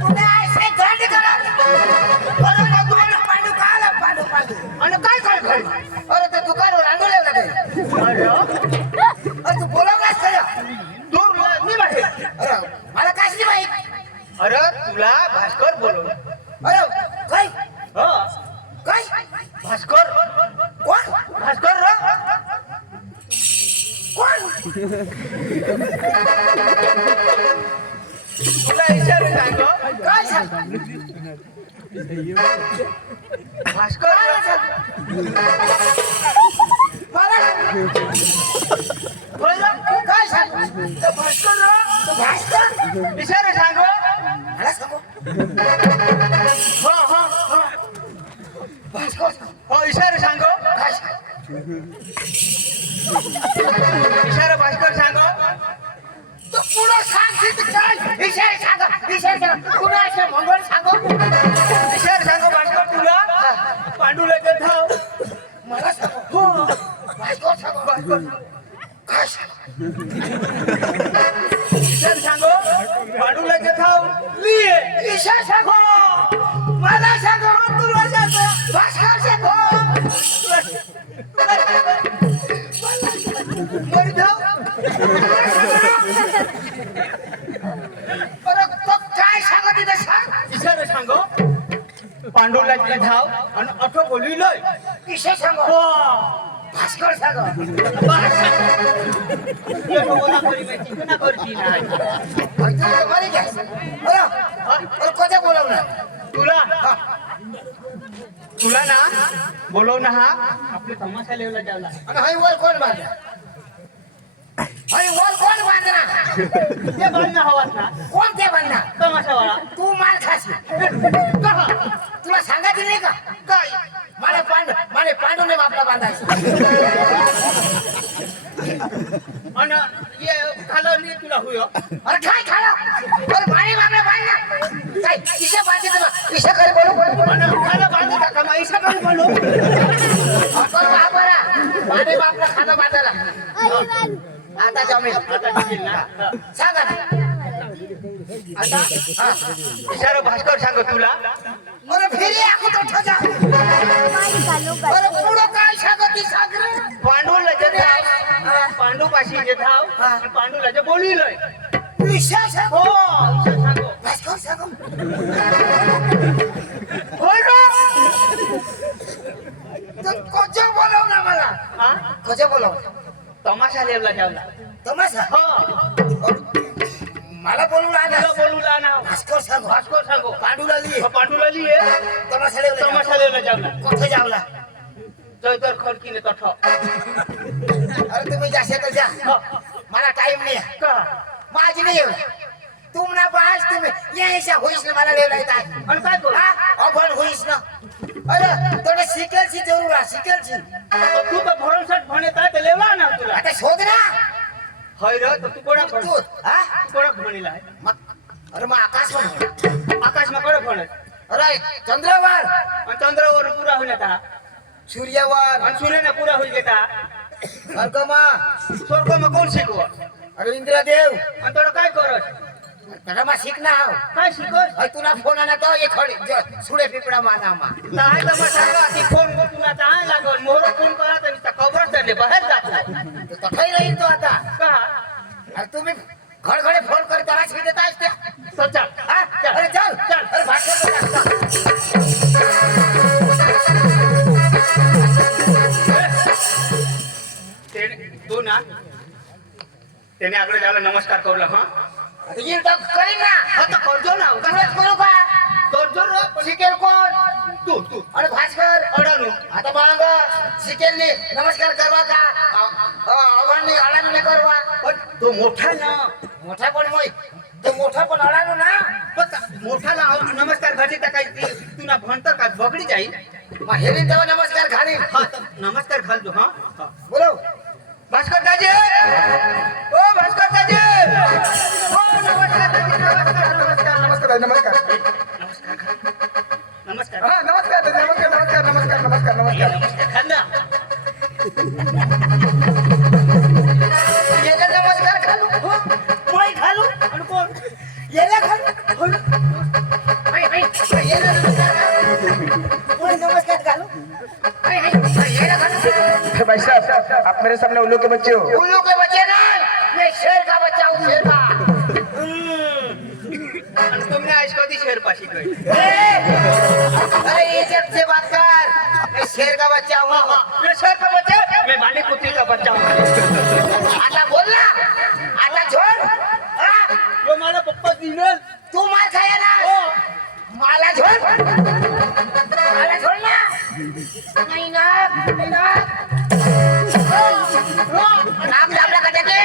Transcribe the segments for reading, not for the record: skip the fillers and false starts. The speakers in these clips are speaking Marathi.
तुम्ही ऐसे गंड करा बरोबर ना तुम्ही पांडू काला पांडू आणि काय काय काय अरे ते दुकानवर रांगोळी लावला अरे तू बोलावलास का दूर मी माहिती अरे मला काहीच नाही माहित अरे तुला भास्कर बोलवलं अरे काय हा काय भास्कर कोण भास्कर रे कोण तुला विचारू सांगतो काय सांग भास्कर मला काय सांग भास्कर भास्कर विचारू सांगो मला सांगो हा भास्कर हो इशारा सांगो काय इशारा भास्कर सांगो तू पुढं सांग काय इशारा सांग पुन्हा असे मंगळ सांगो इशारा सांगो भास्कर तुला पांडुला धाव मला सांगो हो भास्कर सांगो भास्कर काय इशारा सांगो पांडुला धाव लिये इशारा सांगो मला सांगो तुला सांगो भास्कर सांगो मरी धाव काय सांगो तिथे सांग इशारा सांगो पांडुला धाव आणि अठो बोलविलोय किशे सांगो भास्कर सांगो कोणत्या बोलवणार तुला तुला ना बोलवणं हा आपल्या तमाशा लेवला जावला आणि हाय वर कोण बांधला हाय वर कोण बांधला ते बांधणं हवास ना कोण ते बांधणार तमाशावाला तू मार खाशी तुला सांगायचं नाही का काय मला पांडूने बापला बांधायचं आणि ये खालवली तुला हुयो अरे काय खालो अरे मारे बापला बांधना काय किसे बांधते तुला किसे करे बोलू आणि खाला बांधते का कमा इसे करे बोलू अरे बापरा मारे बापला खाला बांधायला आता जमीन आता जमीन ना सांगा ना आता इशारा भास्कर सांगो तुला अरे फिरी आखो तो ठजा अरे पुढं काय सांगती सागरे पांडुला जे धाव पांडू पाशी जे धाव पांडुला जे बोलिलोय विशेष हो विशेष सांगो भास्कर सांगो होय रे तू कोजे बोलवला मला हां कोजे बोलवला तमाशा लेवला जावला तमाशा हो मला बोलवला ना भास्कर सांगो पांडुला लिये तमाशा लेवला जावला कोठे जावला जयतर खडकीने तठ अरे तुम्ही जाशे तर जा मला टाइम नाही का माझी नाही येऊ तुम ना बाज तुम्ही यायचा होईस ना मला लेवला येत आहे आणि काय करू अभण होईस ना अरे थोडे शिकेलची जरूर आहे शिकेलची तू तर भरमसाठ म्हणत आहे ते लेवा ना तुला आता शोध ना होय रे तू कोणा तू हा कोणा म्हणीला आहे अरे मग आकाश मग कोणा म्हणत अरे चंद्रावर आणि चंद्रावर पुरा होईल आता सूर्यावर आणि सूर्याने पुरा होईल गेता स्वर्गमा कोण शिकव अरे इंद्रदेव आणि थोडं काय करत रमा शिकना काय शिकत तुला फोन आला तर एक सुडे पिपडा मानामा काय तर मग सांगा ती फोन तुला काय लागल मोर फोन करा तर कवर चढले बाहेर जातो तो काही राहील तो आता का अरे तुम्ही घडघडे फोन कर त्याला शिकत आहेस त्या तो चल हा अरे चल चल अरे भाषा तू ना त्याने आकडे जायला नमस्कार करू हा ये तो करीन ना हो तो करजो ना कसं करू का करजो ना शिकेल कोण तू अरे भास्कर अडाणू आता मग शिकेल नी नमस्कार करवा का अवघडनी अडाणू ने करवा पण तो मोठा पण मोय तो मोठा पण अडाणू ना पण मोठाला नमस्कार घाली तर काही तुला भणतर का बगडी जाईल मग हेरी तेव्हा नमस्कार घाली हा नमस्कार घालतो हा बोलो भास्कर दाजी ओ भास्कर दाजी ओ नमस्कार हा नमस्कार खांदा नमस्कार खालू हो मोय खालू आप मेरे सामने उल्लू के बच्चे हो। उल्लू के बच्चे ना, मैं शेर का बच्चा हूँ, शेर का। तुमने आज कभी शेर पाशी गई? अरे इज्जत से बात कर, मैं शेर का बच्चा हूँ। मैं शेर का बच्चा, मैं भाली कुत्ती का बच्चा हूँ। आता बोल ना, आता छोड़। वो माला पप्पा दिनल, तू मार खाया ना, माला छोड़, माला छोड़ ना, नहीं ना, नहीं ना। नाम जापला का देखें,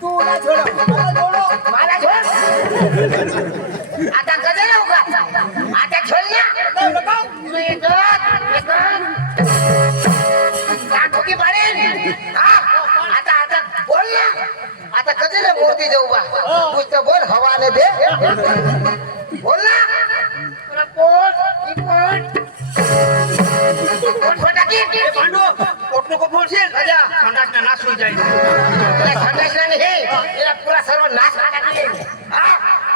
तू ना छोड़ो, माला छोड़। आता कदे ना होगा, आता छोड़ ना, मैं काटो की बारे, हाँ, आता बोल ना, आता कदे ना मोरती जाऊगा, कुछ तो बोल हवाले दे, बोल ना, बोल, पांडू पोटनो को बोलशील राजा संडास ना नाश हो जाएगा। संडास नाही याला पुरा सर्व नाश टाकले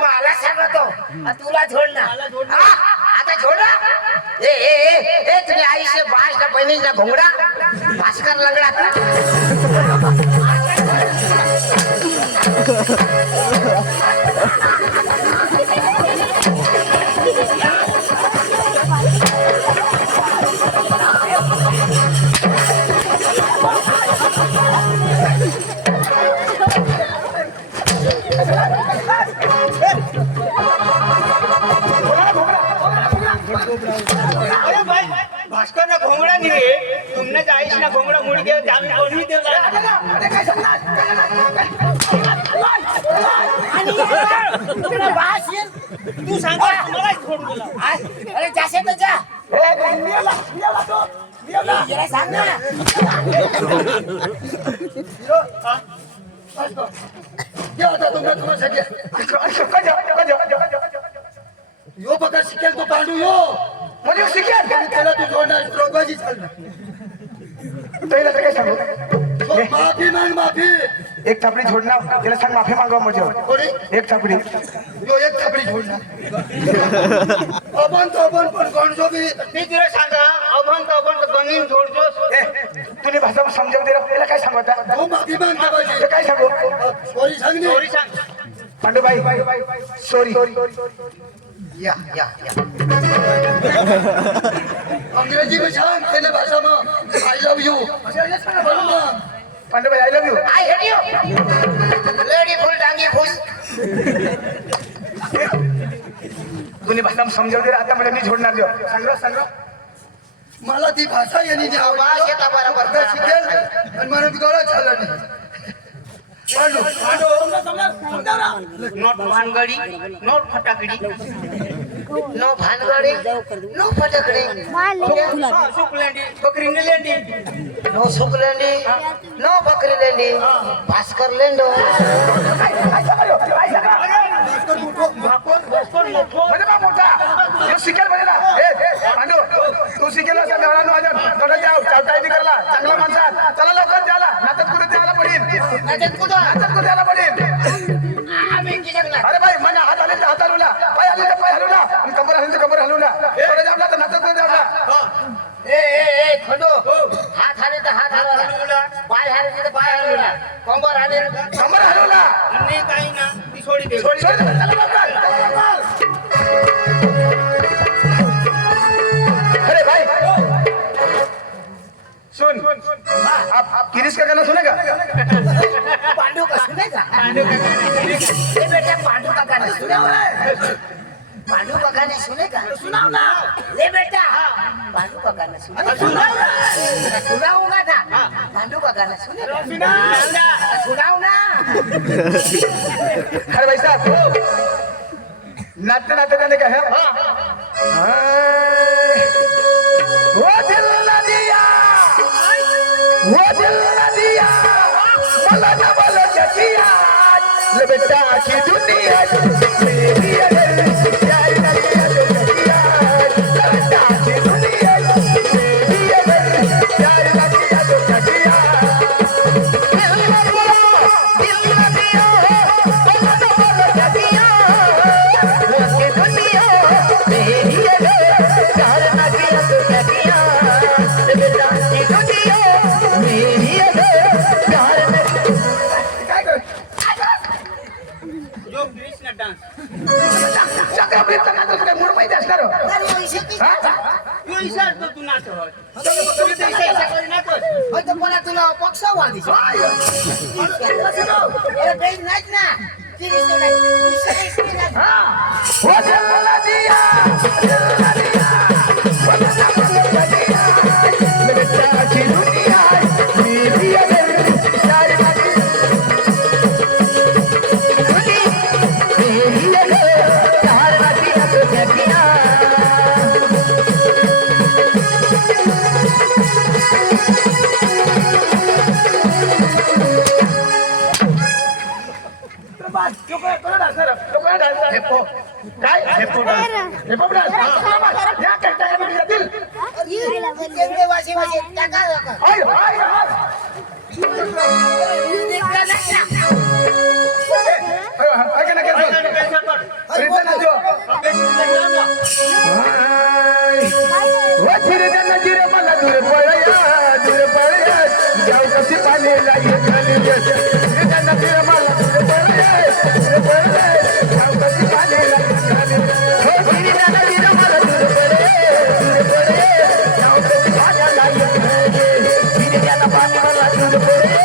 मला सांगतो तुला छोडना आता छोड ए तुम्ही आईचे बास ना बहिणीचा घोंगडा भास्कर लंगडा अरे भाई भास्कर ना घोंगडा नाही रे, तुमने आईश ना घोंगडा मुड़ी देव जामी कोणी देवला। अरे काय सांगणार तुला बास येईल तू सांग मला छोड दिला। अरे जासे तर जा मिळवला तो मिळवला सांग ना क्या होता तुम्हाला सगळे यो बघा शिकेल तो पांडू यो म्हणजे शिकेल त्याला तू जोडणार रोगाची चालणार त्याला तर काय सांगू माफी मांग माफी एक थापडी छोडणार त्याला सांग माफी मागवा मुझे कोणी एक थापडी यो एक थापडी छोडणार अपन पण कोण जो भी मी तुला सांगा अभंग तर गणीन जोडजोस। तुझी भाषा समजावून दे त्याला काय सांगू आता तो माफी मांग पाहिजे काय सांगू सॉरी सांग सॉरी सांग पांडूबाई सॉरी या अंग्रेजी में सांग तेने भाषा में I love you Pandubai I love you I hate you lady फुल टांगी खुश तुझी भाषा समजावून दे आता मला मी झोडणार देऊ सांग मला ती भाषा येणी जी आवाज येता बरोबर शिकेल आणि मला बिघडा झाला नाही पांडू नोट भानगडी नोट फटाकडी नो भानगडी नो फटकडी सुकलेंडी बकरी लेंडी नो सुकलेंडी नो बकरी लेंडी भास्कर लेंडो शिकेल म्हणजे ना पांडू तू शिकेल असं मेवळा माझ्या कडे जाऊ चालताय बी करला चांगला माणसा चला लवकर द्याला नाटक कुठे द्यायला पडेल नाटक कुठे द्यायला पडेल अरे भाई माझ्या हात आले तर हात हलवला पाय आले तर पाय हलवला आणि कंबर आले तर कंबर हलवला पुढे जावला तर नाटक कुठे द्यावला ए खंडो हात हाले तर हात हलवला पाय हाले तर पाय हलवला कंबर हाले कंबर हलवला नाही काही ना ती सोडी दे सोड चला लवकर अरे भाई सुन आप किरिश का गाना सुनेगा पांडू का सुनेगा ए बेटा पांडू का गाना सुनेगा पांडू का गाना सुनेगा सुनाओ ना ले बेटा पांडू का गाना सुनेगा सुनाऊंगा ना पांडू का गाना सुनेगा सुनाओ ना अरे भाई साहब नाचते नाचते जाने का है वो दिल न दिया मला ना बोलो चकिया ले बेटा की दुनिया मेरी है प्यार न दिया तो चकिया बेटा की दुनिया मेरी है प्यार न दिया तो चकिया दिल न दिया मला ना बोलो चकिया की दुनिया मेरी है प्यार न दिया तो चकिया बेटा की दुनिया मेरी जो कृष्ण डान्स चक्रवृत्त नाचत काय मूड माहिती असणार हो. अरे पैसे की हा? यो इशार तो तू नाच होत तुम्ही तर इशा करी नाच होय तर कोणा तुला पक्ष वादी हाय. अरे बेज नाच ना ती विषय नाही विषय नाही हा. ओ जल्ला दिया, जल्ला दिया, वतना मला दिया. लगताची दुनिया मेरी अगर प्यार वाली मेरी अगर प्यार वाली तो जगिया. बस क्यों काय कोण डान्सर कोण डान्सर हेपो काय हेपो डान्स हेपो डान्स या कॅटेगरी जातील केंद्र वासी वासी टाका हाय हाय हाय ऐका ना काय रिटर्न जो वचिरे नजीर मला दूर पळया जाऊ कशी पाणी लागे खाली रिटर्न नजीर मला दूर पळया जाऊ कशी पाणी लागे खाली वचिरे नजीर मला दूर पळया जाऊ कशी पाणी लागे खाली विद्याला पाण्याला दूर पळया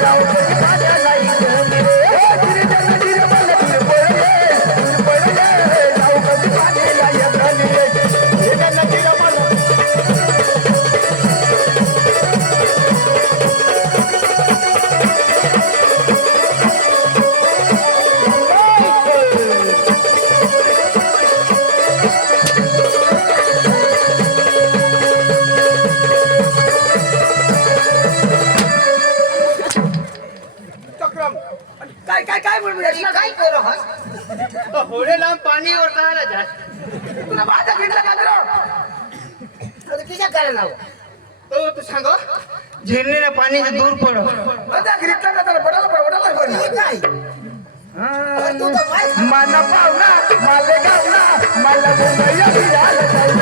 जाऊ कशी पाणी लागे खाली वचिरे नजीर मला दूर पळया जाऊ कशी पाणी लागे खाली रिटर्न नजीर मला चक्रम काय काय काय म्हणून काय करू हस होडे लांब पाणी और कहाला जा तुला माझ्या भेटला का रे अरे किसा करायला लाव तो तू सांग झेलने ना पाणी से दूर पडो माझ्या घरीतला का त्याला पडायला हे पडलं काय अरे तू तर माहित मन पावना माले गावना मला मुंबई फिरायला जाऊ